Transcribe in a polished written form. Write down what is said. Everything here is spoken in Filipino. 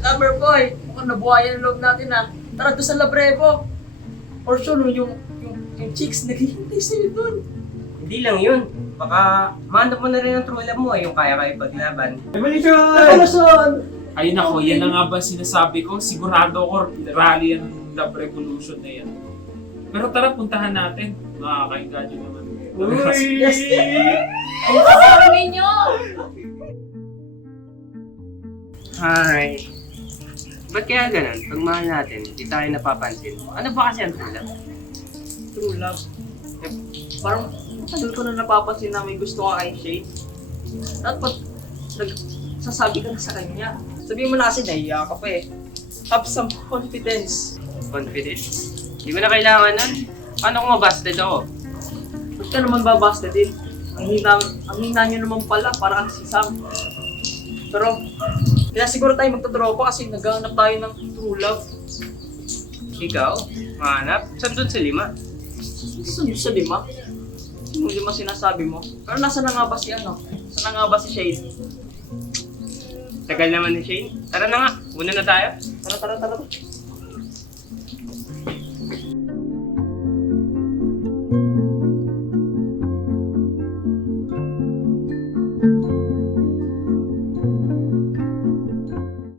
Lover boy! Mukhang nabuhayan ang loob natin ah. Tara doon sa Labrevo. Or sure, yung chicks naghihintay sa'yo doon. Hindi lang yun. Baka mahanap mo na rin ang true love mo, yung kaya kayo paglaban. Revolution! Ay nako, yan na nga ba sinasabi ko? Sigurado ako rally yan, Love Revolution na yan. Pero tara, puntahan natin. Makakaingadyo naman. Yes! Ang sasabi niyo! Hi. Ba't kaya ganun? Pag mahal natin, di tayo napapansin. Ano ba kasi ang true love? True love. Eh, parang matagal ko na napapansin na may gusto ka kay Shay. Dapat nagsasabi ka na sa kanya. Sabihin mo na kasi nahiya ka pa eh. Have some confidence. Confidence? Di mo na kailangan nun. Paano kung mabasted ako? Ba't ka naman babasta din? Ang hina nyo naman pala, para kang si Sam. Pero, kaya siguro tayo magtatropa kasi naghahanap tayo ng true love. Ikaw? Mahanap? Saan dun sa 5? Saan yun sa 5? Yung 5 sinasabi mo? Pero nasa na nga ba si ano? Saan na nga ba si Shade? Tagal naman ni Shane. Tara na nga, una na tayo. Tara.